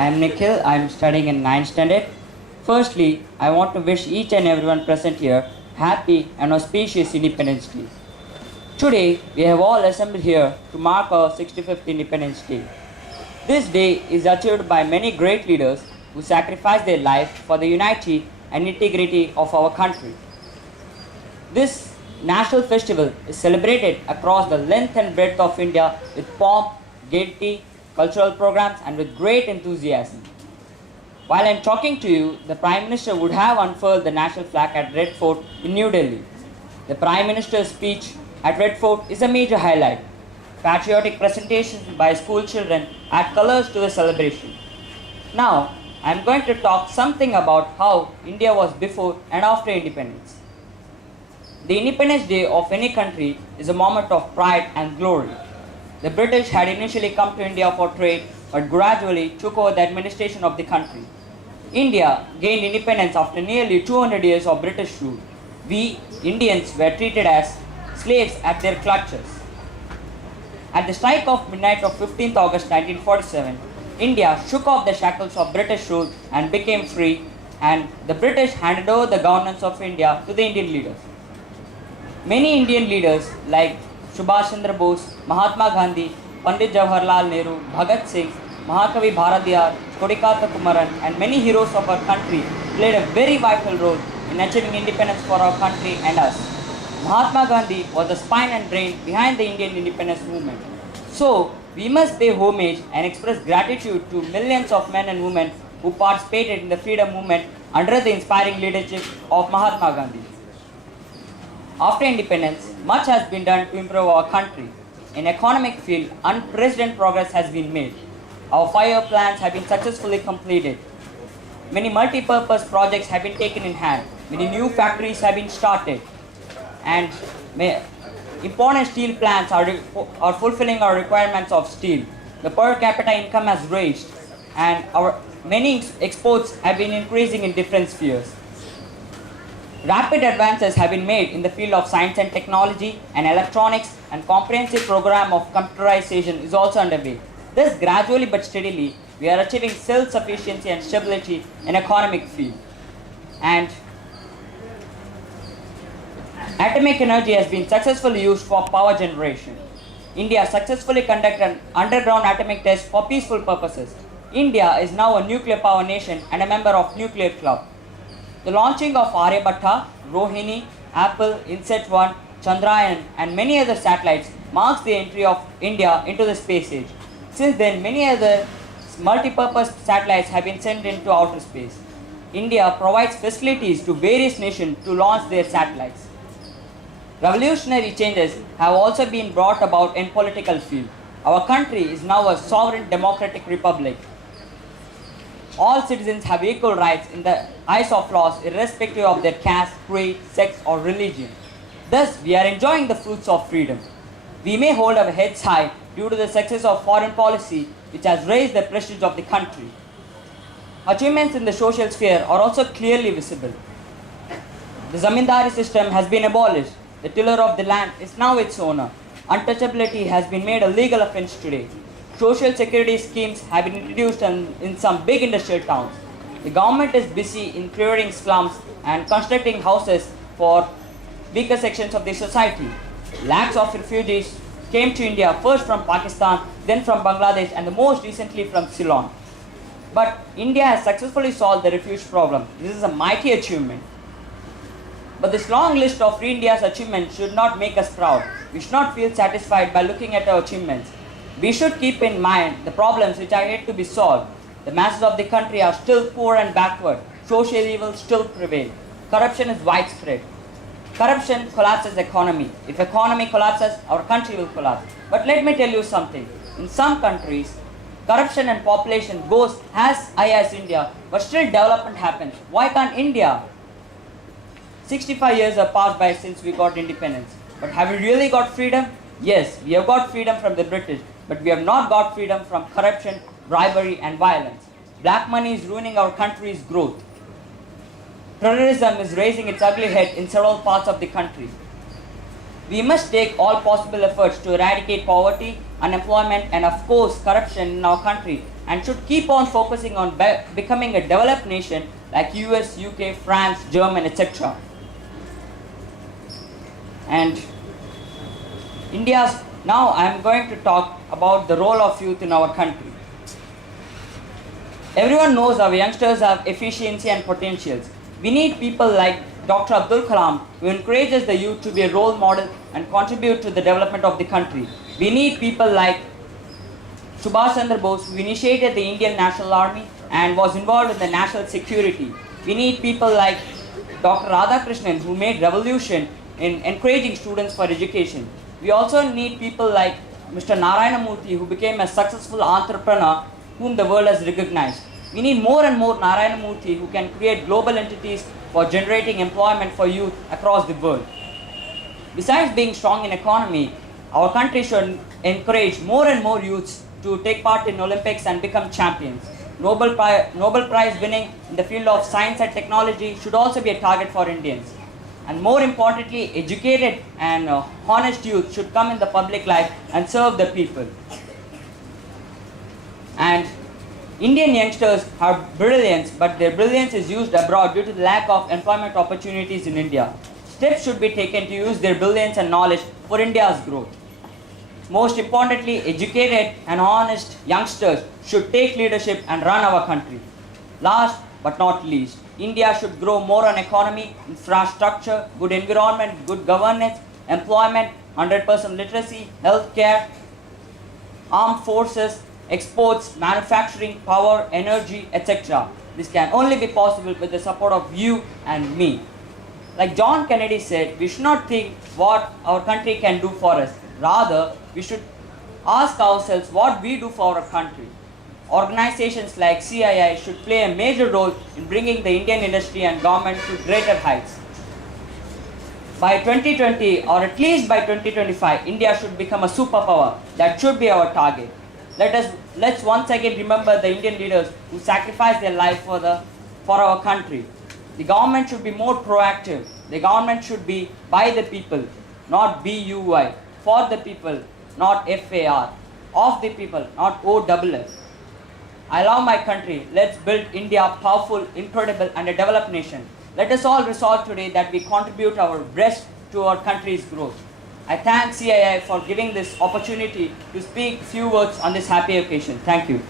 I am Nikhil. I am studying in 9th standard. Firstly, I want to wish each and everyone present here happy and auspicious Independence Day. Today, we have all assembled here to mark our 65th Independence Day. This day is achieved by many great leaders who sacrificed their life for the unity and integrity of our country. This national festival is celebrated across the length and breadth of India with pomp, gaiety, cultural programs and with great enthusiasm. While I am talking to you, the Prime Minister would have unfurled the national flag at Red Fort in New Delhi. The Prime Minister's speech at Red Fort is a major highlight. Patriotic presentations by school children add colors to the celebration. Now, I am going to talk something about how India was before and after independence. The Independence Day of any country is a moment of pride and glory. The British had initially come to India for trade but gradually took over the administration of the country. India gained independence after nearly 200 years of British rule. We, Indians, were treated as slaves at their clutches. At the strike of midnight of 15th August 1947, India shook off the shackles of British rule and became free, and the British handed over the governance of India to the Indian leaders. Many Indian leaders like Subhash Chandra Bose, Mahatma Gandhi, Pandit Jawaharlal Nehru, Bhagat Singh, Mahakavi Bharatiyar, Kodikata Kumaran and many heroes of our country played a very vital role in achieving independence for our country and us. Mahatma Gandhi was the spine and brain behind the Indian independence movement. So, we must pay homage and express gratitude to millions of men and women who participated in the freedom movement under the inspiring leadership of Mahatma Gandhi. After independence, much has been done to improve our country. In economic field, unprecedented progress has been made. Our 5-year plans have been successfully completed. Many multi-purpose projects have been taken in hand. Many new factories have been started. And important steel plants are fulfilling our requirements of steel. The per capita income has raised and our many exports have been increasing in different spheres. Rapid advances have been made in the field of science and technology and electronics, and comprehensive program of computerization is also underway. Thus, gradually but steadily, we are achieving self-sufficiency and stability in economic field. And atomic energy has been successfully used for power generation. India successfully conducted an underground atomic test for peaceful purposes. India is now a nuclear power nation and a member of Nuclear Club. The launching of Aryabhatta, Rohini, Apple, Inset-1, Chandrayaan and many other satellites marks the entry of India into the space age. Since then, many other multi-purpose satellites have been sent into outer space. India provides facilities to various nations to launch their satellites. Revolutionary changes have also been brought about in political field. Our country is now a sovereign democratic republic. All citizens have equal rights in the eyes of laws irrespective of their caste, creed, sex or religion. Thus, we are enjoying the fruits of freedom. We may hold our heads high due to the success of foreign policy which has raised the prestige of the country. Achievements in the social sphere are also clearly visible. The zamindari system has been abolished. The tiller of the land is now its owner. Untouchability has been made a legal offense today. Social security schemes have been introduced in some big industrial towns. The government is busy in clearing slums and constructing houses for weaker sections of the society. Lakhs of refugees came to India first from Pakistan, then from Bangladesh and most recently from Ceylon. But India has successfully solved the refugee problem. This is a mighty achievement. But this long list of Free India's achievements should not make us proud. We should not feel satisfied by looking at our achievements. We should keep in mind the problems which are yet to be solved. The masses of the country are still poor and backward. Social evils still prevail. Corruption is widespread. Corruption collapses economy. If economy collapses, our country will collapse. But let me tell you something. In some countries, corruption and population goes as high as India, but still development happens. Why can't India? 65 years have passed by since we got independence. But have we really got freedom? Yes, we have got freedom from the British, but we have not got freedom from corruption, bribery and violence. Black money is ruining our country's growth. Terrorism is raising its ugly head in several parts of the country. We must take all possible efforts to eradicate poverty, unemployment and of course corruption in our country and should keep on focusing on becoming a developed nation like US, UK, France, Germany, etc. And now I am going to talk about the role of youth in our country. Everyone knows our youngsters have efficiency and potentials. We need people like Dr. Abdul Kalam, who encourages the youth to be a role model and contribute to the development of the country. We need people like Subhash Chandra Bose, who initiated the Indian National Army and was involved in the national security. We need people like Dr. Radhakrishnan, who made revolution in encouraging students for education. We also need people like Mr. Narayana Murthy, who became a successful entrepreneur whom the world has recognized. We need more and more Narayana Murthy who can create global entities for generating employment for youth across the world. Besides being strong in economy, our country should encourage more and more youths to take part in Olympics and become champions. Nobel Prize winning in the field of science and technology should also be a target for Indians. And more importantly, educated and honest youth should come in the public life and serve the people. And Indian youngsters have brilliance, but their brilliance is used abroad due to the lack of employment opportunities in India. Steps should be taken to use their brilliance and knowledge for India's growth. Most importantly, educated and honest youngsters should take leadership and run our country. Last but not least, India should grow more on economy, infrastructure, good environment, good governance, employment, 100% literacy, healthcare, armed forces, exports, manufacturing, power, energy, etc. This can only be possible with the support of you and me. Like John Kennedy said, we should not think what our country can do for us. Rather, we should ask ourselves what we do for our country. Organizations like CII should play a major role in bringing the Indian industry and government to greater heights. By 2020 or at least by 2025, India should become a superpower. That should be our target. Let's once again remember the Indian leaders who sacrificed their life for our country. The government should be more proactive. The government should be by the people, not BUY. For the people, not FAR. Of the people, not OFF. I love my country. Let's build India powerful, incredible and a developed nation. Let us all resolve today that we contribute our best to our country's growth. I thank CII for giving this opportunity to speak few words on this happy occasion. Thank you.